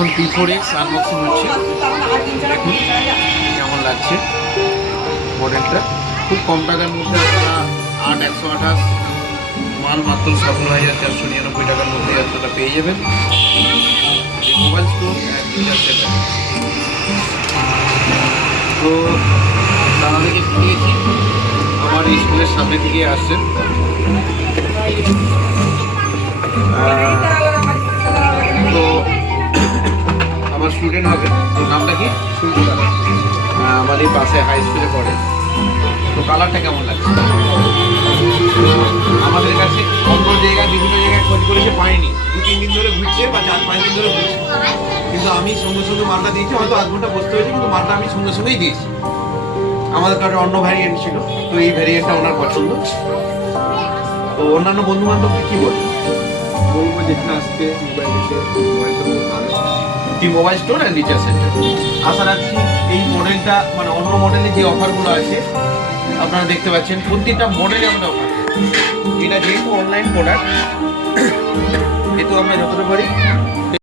এখন T4X unboxing হচ্ছে। দেখুন কেমন লাগছে মডেলটা। খুব কম টাকার মধ্যে আপনারা 8/128 মাল মাত্র 17,499 টাকার মধ্যে আপনারা পেয়ে যাবেন। মোবাইল স্টোর তো তাদেরকে দিয়েছি আমার স্কুলের সামনে থেকে আসছেন। তো আমার স্টুডেন্ট হবে, তো নামটা কি? আমাদের পাশে হাই স্কুলে পড়ে। তো কালারটা কেমন লাগছে? আমাদের কাছে অন্য জায়গায় বিভিন্ন জায়গায় খোঁজ করেছে, পাইনি। 2-3 দিন ধরে ঘুরছে বা 4-5 দিন ধরে ঘুরছে, কিন্তু আমি সঙ্গে সঙ্গে মালটা দিয়েছি। হয়তো 8 ঘন্টা বসতে হয়েছে, কিন্তু মালটা আমি সঙ্গে সঙ্গেই দিয়েছি। আমাদের কাছে অন্য ভ্যারিয়েন্ট ছিল, তো এই ভ্যারিয়েন্টটা ওনার পছন্দ। তো অন্যান্য বন্ধু বান্ধবকে কি বলবেন? বলবো যেখানে আজকে মোবাইলটা ভালো। কি mobile store and recharge centre. আশা রাখছি এই মডেলটা মানে অন্য মডেলে যে অফারগুলো আছে আপনারা দেখতে পাচ্ছেন, প্রত্যেকটা মডেলে আমাদের অফার। এটা যেহেতু অনলাইন প্রোডাক্ট, যেহেতু আমরা যতটা পারি